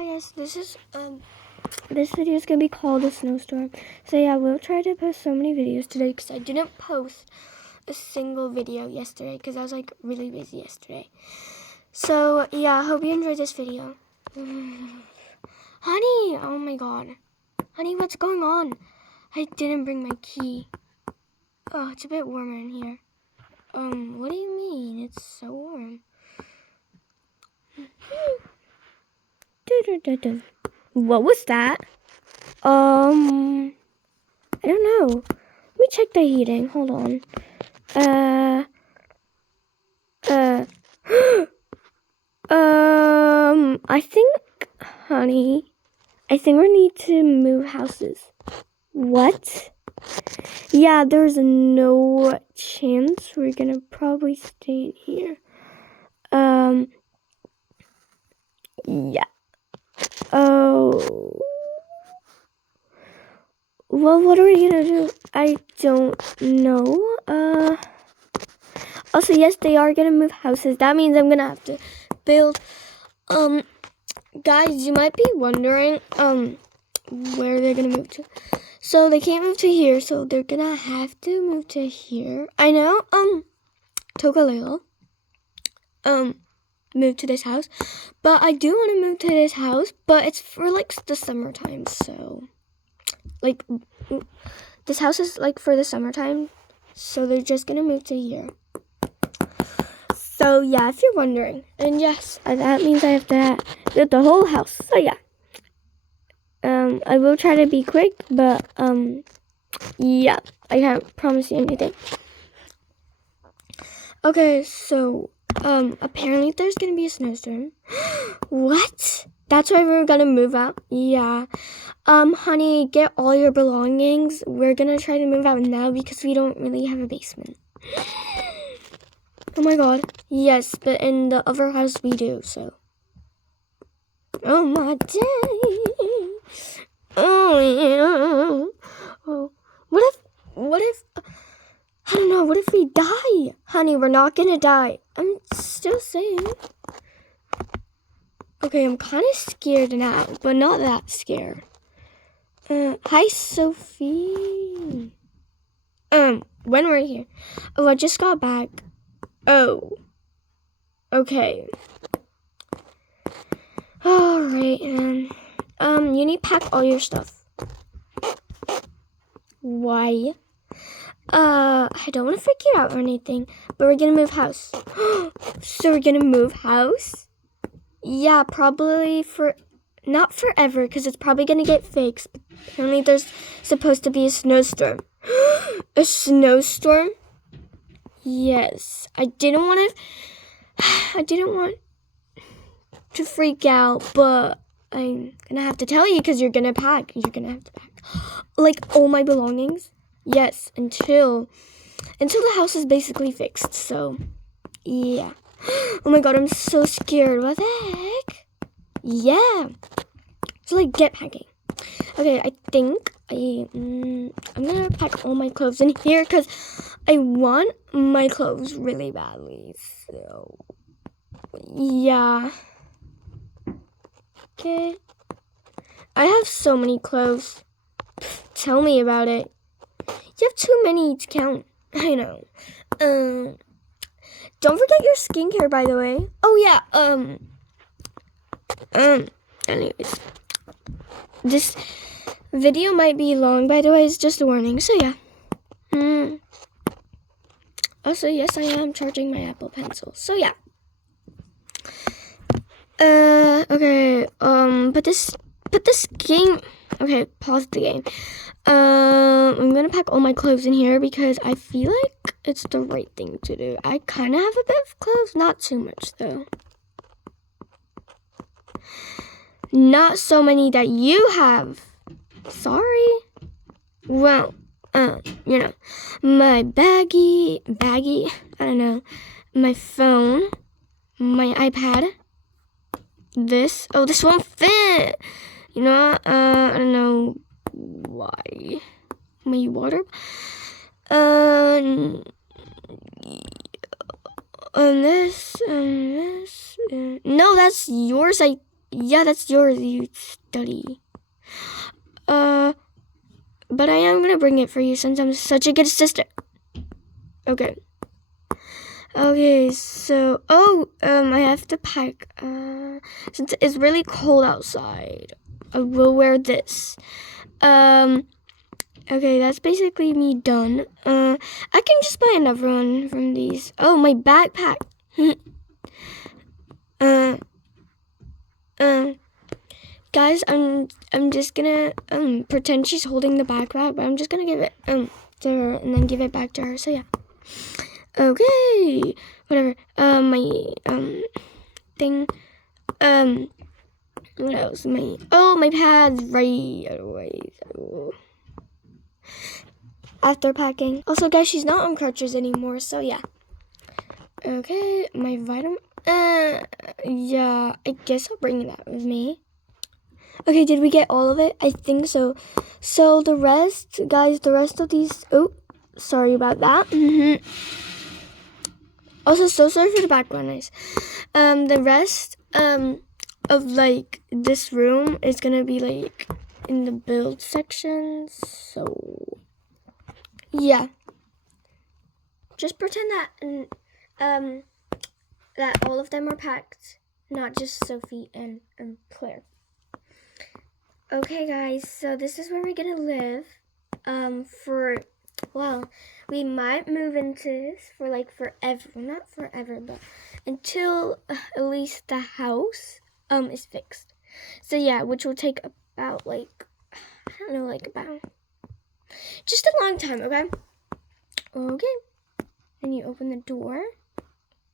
Yes, this video is gonna be called a snowstorm. So yeah, we'll try to post so many videos today because I didn't post a single video yesterday because I was like really busy yesterday. So yeah, I hope you enjoyed this video. Honey, oh my god. Honey, what's going on? I didn't bring my key. Oh, it's a bit warmer in here. What do you mean? It's so warm. What was that? I don't know. Let me check the heating. Hold on. I think, honey, I think we need to move houses. What? Yeah, there's no chance we're gonna probably stay in here. Yeah. Oh. Well, what are we gonna do? I don't know. Also, yes, they are gonna move houses. That means I'm gonna have to build. Guys, you might be wondering, where they're gonna move to. So they can't move to here, so they're gonna have to move to here. I know, Tokaleo, moved to this house, but I do want to move to this house, but it's for like the summertime, so like this house is like for the summertime, so they're just gonna move to here. So yeah, if you're wondering, and yes, that means I have to build the whole house. So yeah, I will try to be quick, but yeah, I can't promise you anything. Okay, so apparently there's gonna be a snowstorm. What? That's why we're gonna move out? Yeah. Honey, get all your belongings. We're gonna try to move out now because we don't really have a basement. Oh my god. Yes, but in the other house we do, so. Oh my day. Oh yeah. Oh. What if, I don't know, what if we die? Honey, we're not gonna die. I'm still saying. Okay, I'm kind of scared now, but not that scared. Hi, Sophie. When we're here. Oh, I just got back. Oh. Okay. Alright, you need to pack all your stuff. Why? I don't want to freak you out or anything, but we're gonna move house. So we're gonna move house? Yeah, probably not forever, because it's probably gonna get fixed. Apparently there's supposed to be a snowstorm. A snowstorm? Yes. I didn't want to freak out, but I'm gonna have to tell you because you're gonna pack. You're gonna have to pack like all my belongings. Yes, until the house is basically fixed. So yeah. Oh my god, I'm so scared. What the heck? Yeah. So like get packing. Okay, I think I'm gonna pack all my clothes in here because I want my clothes really badly. So yeah. Okay. I have so many clothes. Tell me about it. You have too many to count. I know. Don't forget your skincare, by the way. Oh yeah. Anyways, this video might be long, by the way. It's just a warning. So yeah. Also, yes, I am charging my Apple Pencil. So yeah. Okay. Put this game. Okay, pause the game. I'm gonna pack all my clothes in here because I feel like it's the right thing to do. I kind of have a bit of clothes, not too much though. Not so many that you have. Sorry. Well, you know, my baggie, I don't know, my phone, my iPad, this won't fit. You know, I don't know why. My water, and this, no, that's yours. I Yeah, that's yours, you study. But I am gonna bring it for you since I'm such a good sister. Okay. Okay, so I have to pack. Since it's really cold outside, I will wear this. Okay, that's basically me done. I can just buy another one from these. Oh, my backpack. Guys, I'm just gonna pretend she's holding the backpack, but I'm just gonna give it to her and then give it back to her. So yeah. Okay, whatever. My thing. What else? My pads. Right. After packing. Also, guys, she's not on crutches anymore. So yeah. Okay, my vitamin. Yeah, I guess I'll bring that with me. Okay, did we get all of it? I think so. So the rest, guys, the rest of these. Oh, sorry about that. Also, so sorry for the background noise. The rest of like this room is gonna be like in the build section. So yeah, just pretend that that all of them are packed, not just Sophie and Claire. Okay, guys, so this is where we're gonna live. We might move into this for like forever. Not forever, but until at least the house is fixed. So yeah, which will take about like I don't know, like about just a long time. Okay. And you open the door.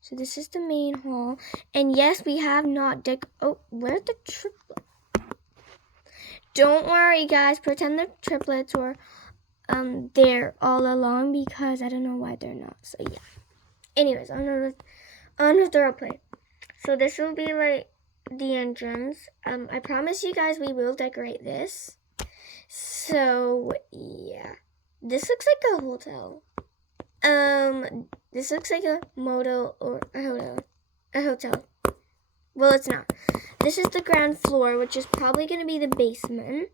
So this is the main hall, and yes, we have not oh, where's the triplet? Don't worry, guys. Pretend the triplets were there all along because I don't know why they're not. So yeah. Anyways, on the third plate. So this will be like the entrance. I promise you guys we will decorate this. So yeah. This looks like a hotel. This looks like a motel or a hotel. A hotel. Well, it's not. This is the ground floor, which is probably going to be the basement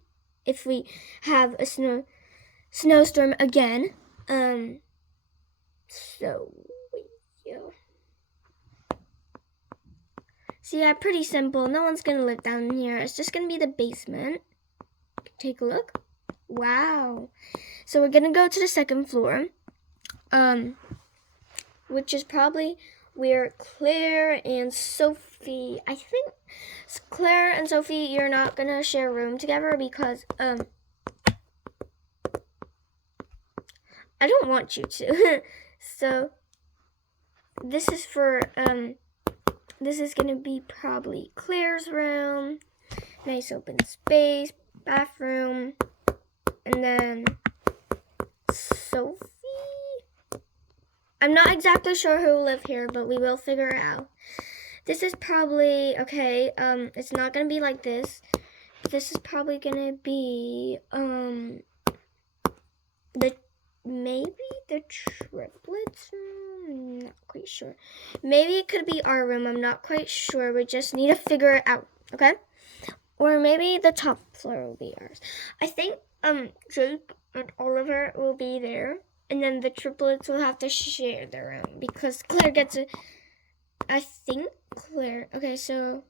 if we have a snowstorm again. So yeah. So yeah, pretty simple. No one's going to live down here. It's just going to be the basement. Take a look. Wow. So we're going to go to the second floor. Which is probably where Claire and Sophie, I think Claire and Sophie, you're not gonna share a room together because I don't want you to. So this is for this is gonna be probably Claire's room. Nice open space, bathroom, and then Sophie. I'm not exactly sure who will live here, but we will figure it out. This is probably, okay, it's not going to be like this. This is probably going to be, maybe the triplets room? Not quite sure. Maybe it could be our room. I'm not quite sure. We just need to figure it out, okay? Or maybe the top floor will be ours. I think, Jake and Oliver will be there. And then the triplets will have to share their room because Claire gets I think Claire. Okay, so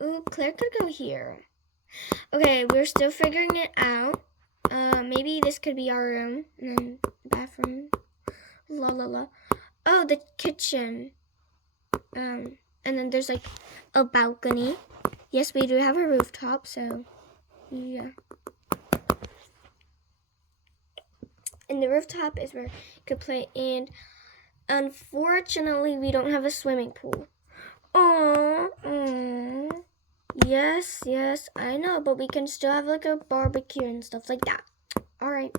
Claire could go here. Okay, we're still figuring it out. Maybe this could be our room and then the bathroom. La la la. Oh, the kitchen. And then there's like a balcony. Yes, we do have a rooftop, so yeah. And the rooftop is where you could play. And unfortunately, we don't have a swimming pool. Aww. Yes, I know, but we can still have like a barbecue and stuff like that. All right.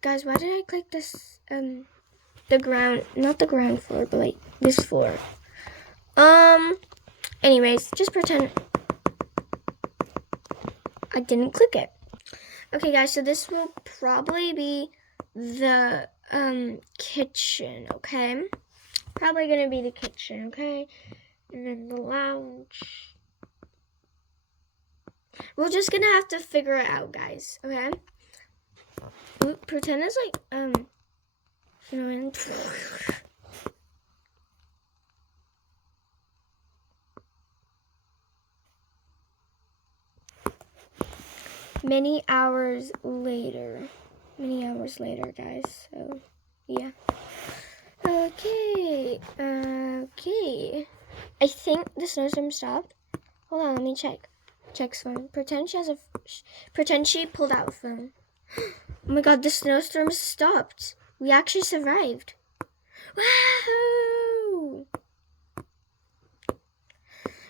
Guys, why did I click this? Not the ground floor, but like this floor. Anyways, just pretend I didn't click it. Okay, guys, so this will probably be the kitchen, okay? Probably gonna be the kitchen, okay? And then the lounge. We're just gonna have to figure it out, guys. Okay. Pretend it's like many hours later, guys. So yeah. Okay. I think the snowstorm stopped. Hold on, let me check. Check's phone. Pretend she pulled out a phone. Oh my god, the snowstorm stopped. We actually survived. Woohoo!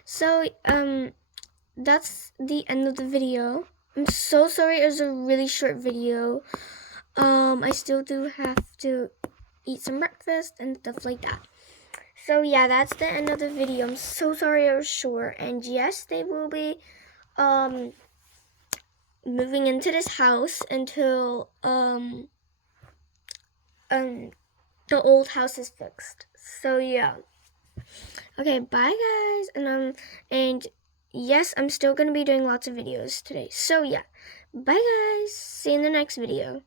So, that's the end of the video. I'm so sorry it was a really short video. I still do have to eat some breakfast and stuff like that. So yeah, that's the end of the video. I'm so sorry it was short. And yes, they will be moving into this house until the old house is fixed. So yeah. Okay, bye guys. And yes, I'm still gonna be doing lots of videos today. So yeah. Bye guys. See you in the next video.